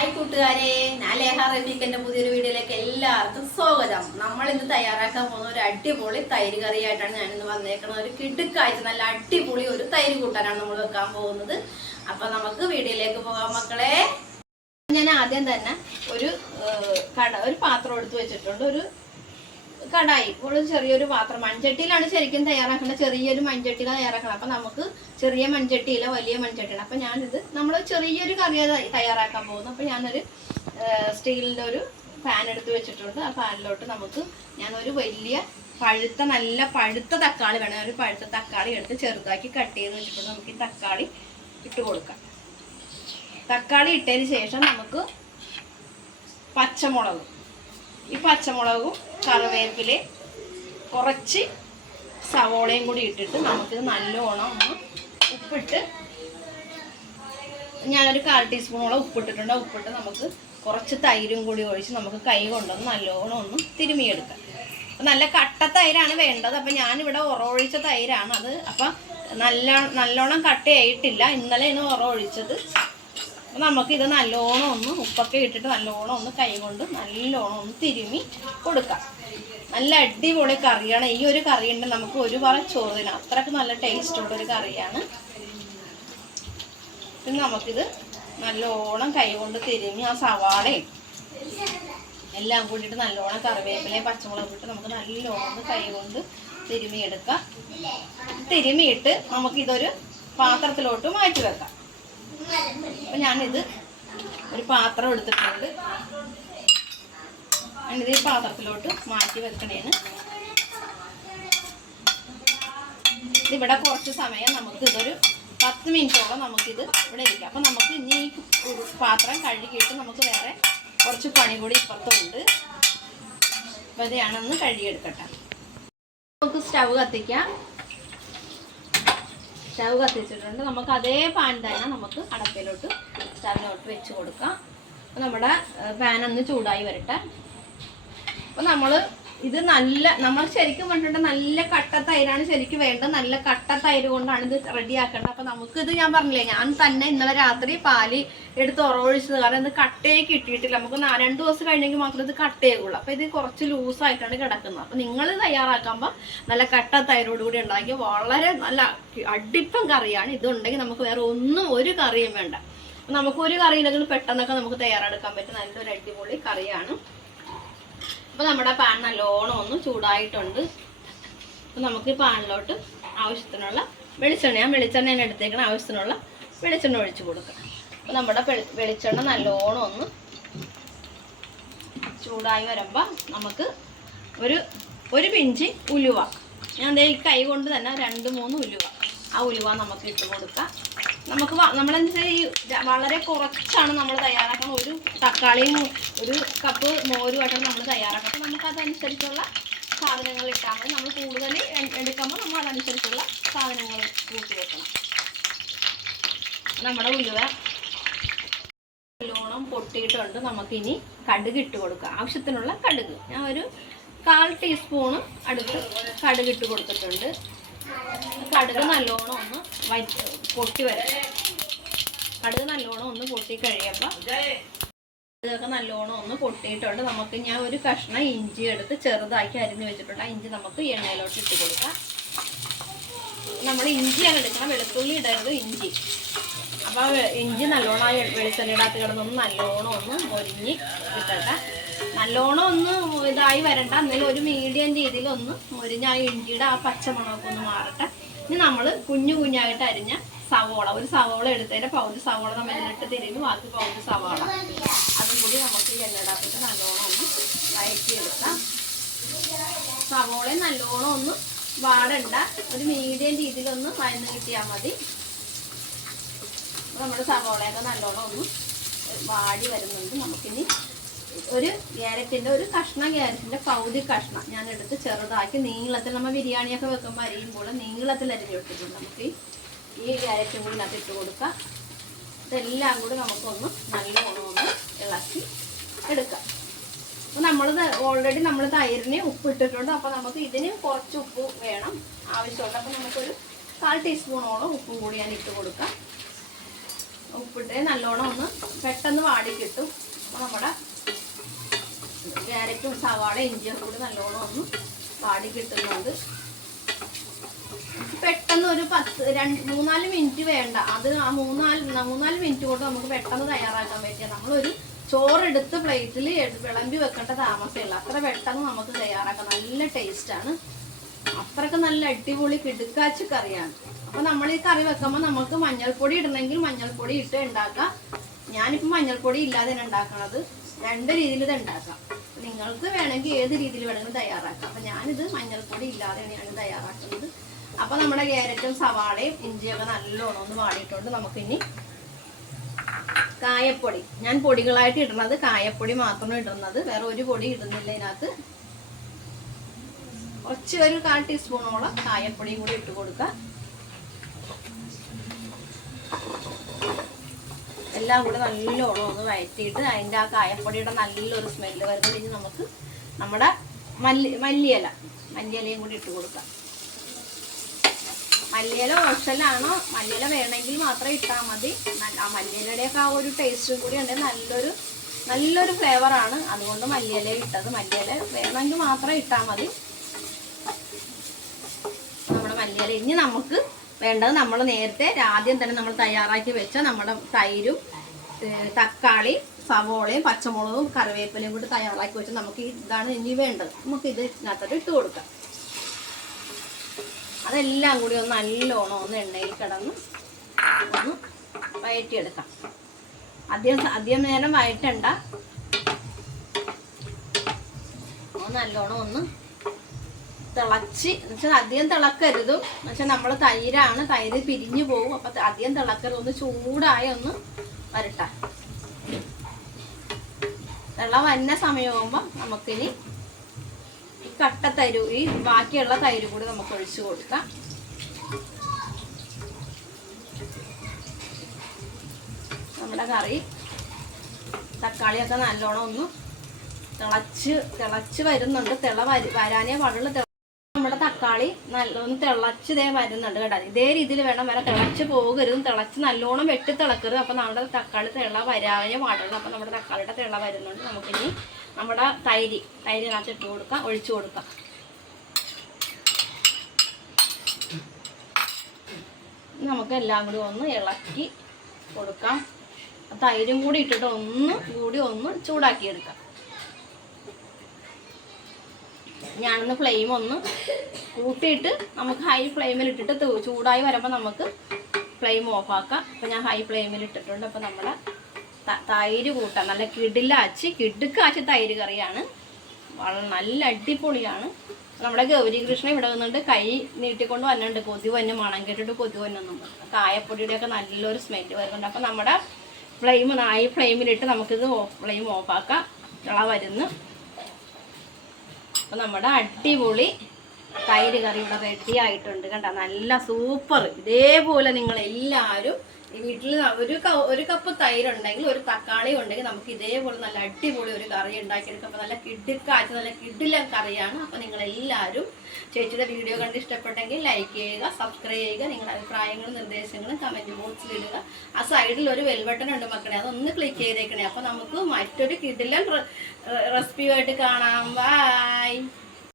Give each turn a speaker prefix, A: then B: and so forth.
A: Hi കൂട്ടുകാരെ ഞാൻ ലേഹ റബീഖിന്റെ പുതിയൊരു വീഡിയോയിലേക്ക് എല്ലാവർക്കും സ്വാഗതം. നമ്മൾ ഇന്ന് തയ്യാറാക്കാൻ പോകുന്ന ഒരു അടിപൊളി തൈര് കറിയായിട്ടാണ് ഞാൻ ഇന്ന് വന്നേക്കുന്നത്. ഒരു കിടുക്കായിട്ട് നല്ല അടിപൊളി ഒരു തൈര് കൂട്ടാനാണ് നമ്മൾ വെക്കാൻ പോകുന്നത്. അപ്പൊ നമുക്ക് വീഡിയോയിലേക്ക് പോകാം മക്കളെ. ഞാൻ ആദ്യം തന്നെ ഒരു കട ഒരു പാത്രം എടുത്തു വെച്ചിട്ടുണ്ട്. ഒരു കടായി ഇപ്പോഴും ചെറിയൊരു പാത്രം. മൺചട്ടിയിലാണ് ശരിക്കും തയ്യാറാക്കേണ്ടത് ചെറിയൊരു മൺചട്ടിയിലാണ് തയ്യാറാക്കണം അപ്പൊ നമുക്ക് ചെറിയ മൺചട്ടിയില്ല വലിയ മൺചട്ടിയാണ് അപ്പൊ ഞാനിത് നമ്മൾ ചെറിയൊരു കറി തയ്യാറാക്കാൻ പോകുന്നു. അപ്പൊ ഞാനൊരു സ്റ്റീലിന്റെ ഒരു പാൻ എടുത്ത് വെച്ചിട്ടുണ്ട്. ആ പാനിലോട്ട് നമുക്ക് ഞാനൊരു വലിയ പഴുത്ത നല്ല പഴുത്ത തക്കാളി വേണം. ഒരു പഴുത്ത തക്കാളി എടുത്ത് ചെറുതാക്കി കട്ട് ചെയ്ത് വെച്ചിട്ട് നമുക്ക് ഈ തക്കാളി ഇട്ട് കൊടുക്കാം. തക്കാളി ഇട്ടതിന് ശേഷം നമുക്ക് പച്ചമുളക് ഈ പച്ചമുളകും കറിവേപ്പിലയും കുറച്ച് സവോളയും കൂടി ഇട്ടിട്ട് നമുക്കിത് നല്ലോണം ഒന്ന് ഉപ്പിട്ട് ഞാനൊരു കാൽ ടീസ്പൂണോളം ഉപ്പിട്ടിട്ടുണ്ട്. ഉപ്പിട്ട് നമുക്ക് കുറച്ച് തൈരും കൂടി ഒഴിച്ച് നമുക്ക് കൈ കൊണ്ടൊന്ന് നല്ലോണം ഒന്ന് തിരുമിയെടുക്കാം. അപ്പം നല്ല കട്ട തൈരാണ് വേണ്ടത്. അപ്പം ഞാനിവിടെ ഉറവൊഴിച്ച തൈരാണ് അത്. അപ്പം നല്ല നല്ലോണം കട്ടയായിട്ടില്ല. ഇന്നലെ ഇന്നലെയാണ് ഉറവൊഴിച്ചത് നമുക്കിത് നല്ലോണം ഒന്ന് ഉപ്പൊക്കെ ഇട്ടിട്ട് നല്ലോണം ഒന്ന് കൈ കൊണ്ട് നല്ലോണം ഒന്ന് തിരുമി കൊടുക്കാം. നല്ല അടിപൊളി കറിയാണ്. ഈ ഒരു കറി ഉണ്ട്. നമുക്ക് ഒരു പറ ചോറിന് അത്രയ്ക്ക് നല്ല ടേസ്റ്റ് ഉള്ള ഒരു കറിയാണ്. പിന്നെ നമുക്കിത് നല്ലോണം കൈ കൊണ്ട് തിരുമി ആ സവാളയും എല്ലാം കൂടിയിട്ട് നല്ലോണം കറിവേപ്പിലയും പച്ചമുളകും ഇട്ട് നമുക്ക് നല്ലോണം കൈകൊണ്ട് തിരുമിയെടുക്കാം തിരുമിയിട്ട് നമുക്കിതൊരു പാത്രത്തിലോട്ട് മാറ്റി വെക്കാം. അപ്പൊ ഞാനിത് ഒരു പാത്രം എടുത്തിട്ടുണ്ട്. ഞാനിത് ഈ പാത്രത്തിലോട്ട് മാറ്റി വെക്കണേന്. ഇതിവിടെ കുറച്ച് സമയം നമുക്ക് ഇതൊരു പത്ത് മിനിറ്റോളം നമുക്കിത് ഇവിടെ ഇരിക്കാം. അപ്പം നമുക്ക് ഇനി ഈ പാത്രം കഴുകിയിട്ട് നമുക്ക് വേറെ കുറച്ച് പണി കൂടി ഇപ്പുറത്തുണ്ട്. അപ്പൊ ഇതാണെന്ന് കഴുകിയെടുക്കട്ടെ. നമുക്ക് സ്റ്റവ് കത്തിക്കാം. സ്റ്റവ് കത്തിച്ചിട്ടുണ്ട്. നമുക്ക് അതേ പാൻ തന്നെ നമുക്ക് അടപ്പിലോട്ട് സ്റ്റവിലോട്ട് വെച്ച് കൊടുക്കാം. അപ്പോൾ നമ്മുടെ പാൻ ഒന്ന് ചൂടായി വരട്ടെ. അപ്പോൾ നമ്മൾ ഇത് നല്ല നമ്മൾ ശരിക്കും പറഞ്ഞിട്ടുണ്ട് നല്ല കട്ട തൈരാണ് ശരിക്കും വേണ്ടത്. നല്ല കട്ട തൈര് കൊണ്ടാണ് ഇത് റെഡിയാക്കേണ്ടത്. അപ്പോൾ നമുക്കിത് ഞാൻ പറഞ്ഞില്ലേ ഞാൻ തന്നെ ഇന്നലെ രാത്രി പാൽ എടുത്ത് ഉറവൊഴിച്ചത്. കാരണം ഇത് കട്ടയെ കിട്ടിയിട്ടില്ല. നമുക്ക് രണ്ട് ദിവസം കഴിഞ്ഞെങ്കിൽ മാത്രമേ ഇത് കട്ടയുള്ളൂ അപ്പോൾ ഇത് കുറച്ച് ലൂസായിട്ടാണ് കിടക്കുന്നത്. അപ്പോൾ നിങ്ങൾ തയ്യാറാക്കുമ്പോൾ നല്ല കട്ട തൈരോട് കൂടി ഉണ്ടാക്കി വളരെ നല്ല അടിപ്പം കറിയാണ്. ഇതുണ്ടെങ്കിൽ നമുക്ക് വേറെ ഒന്നും ഒരു കറിയും വേണ്ട. നമുക്ക് ഒരു കറിയില്ലെങ്കിൽ പെട്ടെന്നൊക്കെ നമുക്ക് തയ്യാറെടുക്കാൻ പറ്റും നല്ലൊരു അടിപൊളി കറിയാണ്. അപ്പോൾ നമ്മുടെ പാൻ നല്ലോണം ഒന്ന് ചൂടായിട്ടുണ്ട്. അപ്പോൾ നമുക്ക് പാനിലോട്ട് ആവശ്യത്തിനുള്ള വെളിച്ചെണ്ണ ഞാൻ വെളിച്ചെണ്ണ എടുത്തേക്കണം ആവശ്യത്തിനുള്ള വെളിച്ചെണ്ണ ഒഴിച്ചു കൊടുക്കണം അപ്പോൾ നമ്മുടെ വെളിച്ചെണ്ണ നല്ലോണം ഒന്ന് ചൂടായി വരുമ്പോൾ നമുക്ക് ഒരു ഒരു പിഞ്ച് ഉലുവ. ഞാൻ ഈ കൈ കൊണ്ട് തന്നെ രണ്ട് മൂന്ന് ഉലുവ ആ ഉലുവ നമുക്ക് ഇട്ട് കൊടുക്കാം. നമുക്ക് നമ്മൾ എന്താ വെച്ചാൽ ഈ വളരെ കുറച്ചാണ് നമ്മൾ തയ്യാറാക്കുന്നത്. ഒരു തക്കാളിയും ഒരു കപ്പ് മോരുമായിട്ടാണ് നമ്മൾ തയ്യാറാക്കുന്നത്. അപ്പോൾ നമുക്ക് അതനുസരിച്ചുള്ള സാധനങ്ങൾ ഇട്ടാൽ മതി. നമ്മൾ കൂടുതൽ എടുക്കുമ്പോൾ നമ്മൾ അതനുസരിച്ചുള്ള സാധനങ്ങൾ കൂട്ടി വെക്കണം. നമ്മുടെ ഉലുവ നല്ലോണം പൊട്ടിയിട്ടുണ്ട്. നമുക്കിനി കടുക് ഇട്ട് കൊടുക്കാം. ആവശ്യത്തിനുള്ള കടുക്. ഞാൻ ഒരു കാൽ ടീസ്പൂണ് അടുത്ത് കടുക് ഇട്ട് കൊടുത്തിട്ടുണ്ട്. കടുക് നല്ലോണം ഒന്ന് പൊട്ടി വരാം. കടുക് നല്ലോണം ഒന്ന് പൊട്ടി കഴിയുമ്പോൾ ഇതൊക്കെ നല്ലോണം ഒന്ന് പൊട്ടിയിട്ടുണ്ട്. നമുക്ക് ഞാൻ ഒരു കഷ്ണം ഇഞ്ചി എടുത്ത് ചെറുതാക്കി അരിഞ്ഞ് വെച്ചിട്ടുണ്ട്. ആ ഇഞ്ചി നമുക്ക് എണ്ണയിലോട്ട് ഇട്ട് കൊടുക്കാം. നമ്മൾ ഇഞ്ചിയാണ് എടുക്കണം വെളുത്തുള്ളി ഇടരുത് ഇഞ്ചി. അപ്പോൾ ഇഞ്ചി നല്ലോണം ആ ഇടാത്ത കിടന്നൊന്ന് നല്ലോണം ഒന്ന് മൊരിഞ്ഞ് കിട്ടട്ടെ നല്ലോണം ഒന്ന് ഇതായി വരണ്ട. എന്നാലും ഒരു മീഡിയം രീതിയിൽ ഒന്ന് മൊരിഞ്ഞ ആ ഇഞ്ചിയുടെ ആ പച്ചമണമൊക്കെ ഒന്ന് മാറട്ടെ. ഇനി നമ്മൾ കുഞ്ഞു കുഞ്ഞായിട്ട് അരിഞ്ഞ സവോള. ഒരു സവോള എടുത്തതിന്റെ പകുതി സവോള നമ്മൾ ഇതിലിട്ട് തിരിഞ്ഞ് ബാക്കി പകുതി സവാള. അതും കൂടി നമുക്ക് ഈ എണ്ണയിടത്തിട്ട് നല്ലോണം ഒന്ന് വഴറ്റിയെടുക്കാം സവോളയും നല്ലോണം ഒന്ന് വാടണ്ട. ഒരു മീഡിയം രീതിയിലൊന്ന് വഴന്ന് കിട്ടിയാൽ മതി. നമ്മുടെ സവോളയൊക്കെ നല്ലോണം ഒന്ന് വാടി വരുന്നുണ്ട്. നമുക്കിനി ഒരു ക്യാരറ്റിന്റെ ഒരു കഷ്ണം ക്യാരറ്റിന്റെ പകുതി കഷ്ണം ഞാൻ എടുത്ത് ചെറുതാക്കി നീളത്തിൽ നമ്മൾ ബിരിയാണിയൊക്കെ വെക്കുമ്പോൾ അരിയുമ്പോൾ നീളത്തിൽ അരിഞ്ഞ് വെച്ചിട്ടുണ്ട്. നമുക്ക് ഈ- ക്യാരറ്റും കൂടി അത് ഇട്ട് കൊടുക്കാം. ഇതെല്ലാം കൂടി നമുക്കൊന്ന് നല്ലോണം ഒന്ന് ഇളക്കി എടുക്കാം. അപ്പോൾ നമ്മൾ ഓൾറെഡി നമ്മൾ തൈരിന് ഉപ്പ് ഇട്ടിട്ടുണ്ട്. അപ്പോൾ നമുക്ക് ഇതിന് കുറച്ച് ഉപ്പ് വേണം ആവശ്യമുണ്ട് അപ്പോൾ നമുക്കൊരു കാൽ ടീസ്പൂണോളം ഉപ്പും കൂടി ഞാൻ ഇട്ട് കൊടുക്കാം. ഉപ്പിട്ട് നല്ലോണം ഒന്ന് പെട്ടെന്ന് വാടി കിട്ടും നമ്മുടെ ഇഞ്ചിയൊക്കെ കൂടി നല്ലോണം ഒന്ന് വാടി കിട്ടുന്നുണ്ട്. പെട്ടെന്ന് ഒരു പത്ത് രണ്ട് മൂന്നാൽ മിനിറ്റ് വേണ്ട. അത് ആ മൂന്നാൽ മൂന്നാൽ മിനിറ്റ് കൊണ്ട് നമുക്ക് പെട്ടെന്ന് തയ്യാറാക്കാൻ പറ്റിയ നമ്മളൊരു ചോറെടുത്ത് പ്ലേറ്റിൽ വിളമ്പി വെക്കേണ്ട താമസമില്ല അത്ര പെട്ടെന്ന് നമുക്ക് തയ്യാറാക്കാം. നല്ല ടേസ്റ്റാണ് അത്രയ്ക്ക് നല്ല അടിപൊളി കിടുക്കാച്ച് കറിയാണ്. അപ്പൊ നമ്മൾ ഈ കറി വെക്കുമ്പോൾ നമുക്ക് മഞ്ഞൾപ്പൊടി ഇടണമെങ്കിൽ മഞ്ഞൾപ്പൊടി ഇട്ട് ഉണ്ടാക്കാം. ഞാനിപ്പോൾ മഞ്ഞൾപ്പൊടി ഇല്ലാതെ ഉണ്ടാക്കണത്. രണ്ട് രീതിയിൽ ഇത് ഉണ്ടാക്കാം. നിങ്ങൾക്ക് വേണമെങ്കിൽ ഏത് രീതിയിൽ വേണമെങ്കിലും തയ്യാറാക്കാം. അപ്പൊ ഞാനിത് മഞ്ഞൾപ്പൊടി ഇല്ലാതെയാണ് തയ്യാറാക്കുന്നത്. അപ്പൊ നമ്മുടെ ക്യാരറ്റും സവാളയും ഇഞ്ചിയൊക്കെ നല്ലോണം ഒന്ന് വാടിയിട്ടുണ്ട്. നമുക്കിനി കായപ്പൊടി. ഞാൻ പൊടികളായിട്ട് ഇടുന്നത് കായപ്പൊടി മാത്രം ഇടുന്നത്. വേറെ ഒരു പൊടി ഇടുന്നില്ല ഇതിനകത്ത്. കുറച്ച് ഒരു കാൽ ടീസ്പൂണോളം കായപ്പൊടിയും കൂടി ഇട്ട് കൊടുക്കുക. എല്ലാം കൂടെ നല്ലോണം ഒന്ന് വഴറ്റിയിട്ട് അതിന്റെ ആ കായപ്പൊടിയുടെ നല്ലൊരു സ്മെല്ല് വരുന്നത് കഴിഞ്ഞ് നമുക്ക് നമ്മുടെ മല്ലി മല്ലിയില മല്ലിയിലയും കൂടി ഇട്ട് കൊടുക്കാം. മല്ലിയില ഓഷലാണോ മല്ലിയില വേണമെങ്കിൽ മാത്രം ഇട്ടാൽ മതി. ആ മല്ലിയിലയുടെയൊക്കെ ആ ഒരു ടേസ്റ്റും കൂടി ഉണ്ടെങ്കിൽ നല്ലൊരു നല്ലൊരു ഫ്ലേവറാണ് അതുകൊണ്ട് മല്ലിയില ഇട്ടത്. മല്ലിയില വേണമെങ്കിൽ മാത്രം ഇട്ടാൽ മതി. നമ്മുടെ മല്ലിയില ഇനി നമുക്ക് വേണ്ടത് നമ്മൾ നേരത്തെ ആദ്യം തന്നെ നമ്മൾ തയ്യാറാക്കി വെച്ച നമ്മുടെ തൈരും തക്കാളി സവോളയും പച്ചമുളകും കറിവേപ്പിലയും കൂടി തയ്യാറാക്കി വെച്ച് നമുക്ക് ഇതാണ് ഇനി വേണ്ടത്. നമുക്ക് ഇത് ഇതിനകത്തോട്ട് ഇട്ട് കൊടുക്കാം. അതെല്ലാം കൂടി ഒന്ന് നല്ലോണം ഒന്ന് എണ്ണയിൽ കിടന്ന് ഒന്ന് വയറ്റിയെടുക്കാം. അധികം അധികം നേരം വയറ്റണ്ട. നല്ലോണം ഒന്ന് തിളച്ച് എന്നുവെച്ചാൽ അധികം തിളക്കരുതും. എന്നുവെച്ചാൽ നമ്മൾ തൈരാണ് തൈര് പിരിഞ്ഞു പോകും അപ്പം അധികം തിളക്കരുത്. ഒന്ന് ചൂടായ ഒന്ന് വരട്ടെ. തിള വന്ന സമയമാകുമ്പോൾ നമുക്കിനി ഈ കട്ട തൈര് ഈ ബാക്കിയുള്ള തൈര് കൂടി നമുക്ക് ഒഴിച്ചു കൊടുക്കാം. നമ്മുടെ കറി തക്കാളിയൊക്കെ നല്ലോണം ഒന്ന് തിളച്ച് തിളച്ച് വരുന്നുണ്ട്. തിള വര വരാനേ പാടുള്ളൂ. തക്കാളി നല്ലോണം തിളച്ച് ഇതേ വരുന്നുണ്ട് കേട്ടോ. ഇതേ രീതിയിൽ വേണം വരെ തിളച്ച് പോകരുത്. തിളച്ച് നല്ലോണം വെട്ടി തിളക്കരുത്. അപ്പം നമ്മുടെ തക്കാളി തിള വരാനേ പാടുള്ളൂ. അപ്പം നമ്മുടെ തക്കാളിയുടെ തിള വരുന്നുണ്ട്. നമുക്കിനി നമ്മുടെ തൈര് തൈരിനകത്ത് ഇട്ട് കൊടുക്കാം. ഒഴിച്ചു കൊടുക്കാം. നമുക്ക് എല്ലാം കൂടി ഒന്ന് ഇളക്കി കൊടുക്കാം. തൈരും കൂടി ഇട്ടിട്ട് ഒന്ന് കൂടി ഒന്ന് ചൂടാക്കി എടുക്കാം ഞാനൊന്ന് ഫ്ലെയിം ഒന്ന് കൂട്ടിയിട്ട് നമുക്ക് ഹൈ ഫ്ലെയിമിൽ ഇട്ടിട്ട് ചൂടായി വരുമ്പോൾ നമുക്ക് ഫ്ലെയിം ഓഫാക്കാം അപ്പം ഞാൻ ഹൈ ഫ്ലെയിമിൽ ഇട്ടിട്ടുണ്ട്. അപ്പം നമ്മുടെ തൈര് കൂട്ടാം. നല്ല കിടിലാച്ച് കിടുക്കാച്ചി തൈര് കറിയാണ്. വളരെ നല്ല അടിപൊളിയാണ്. നമ്മുടെ ഗൗരി കൃഷ്ണൻ ഇവിടെ വന്നിട്ട് കൈ നീട്ടിക്കൊണ്ട് വന്നിട്ടുണ്ട്. കൊതി വന്ന് മണം കേട്ടിട്ട് കൊതി വന്നൊന്നും കായപ്പൊടിയുടെയൊക്കെ നല്ലൊരു സ്മെല്ല് വരുന്നുണ്ട്. അപ്പം നമ്മുടെ ഫ്ലെയിം ഹൈ ഫ്ലെയിമിലിട്ട് നമുക്കിത് ഓഫ് ഫ്ലെയിം ഓഫാക്കാം ഇളവരുന്ന് വരുന്നു. അപ്പം നമ്മുടെ അടിപൊളി തൈര് കറി ഇവിടെ റെഡി ആയിട്ടുണ്ട് കണ്ട? നല്ല സൂപ്പർ. ഇതേപോലെ നിങ്ങൾ എല്ലാവരും വീട്ടിൽ ഒരു ഒരു കപ്പ് തൈര് ഉണ്ടെങ്കിൽ ഒരു തക്കാളി ഉണ്ടെങ്കിൽ നമുക്ക് ഇതേപോലെ നല്ല അടിപൊളി ഒരു കറി ഉണ്ടാക്കിയെടുക്കാം. അപ്പോൾ നല്ല കിഡിക്കാറ്റ് നല്ല കിഡില കറിയാണ്. അപ്പോൾ നിങ്ങൾ എല്ലാവരും ചേച്ചിയുടെ വീഡിയോ കണ്ട് ഇഷ്ടപ്പെട്ടെങ്കിൽ ലൈക്ക് ചെയ്യുക സബ്സ്ക്രൈബ് ചെയ്യുക നിങ്ങളുടെ അഭിപ്രായങ്ങളും നിർദ്ദേശങ്ങളും കമന്റ് ബോക്സിൽ ഇടുക. ആ സൈഡിൽ ഒരു വെൽബട്ടൺ ഉണ്ട് മക്കളെ അതൊന്ന് ക്ലിക്ക് ചെയ്തേക്കണേ. അപ്പോൾ നമുക്ക് മറ്റൊരു കിഡിലൻ റെസിപ്പിയുമായിട്ട് കാണാം. ബൈ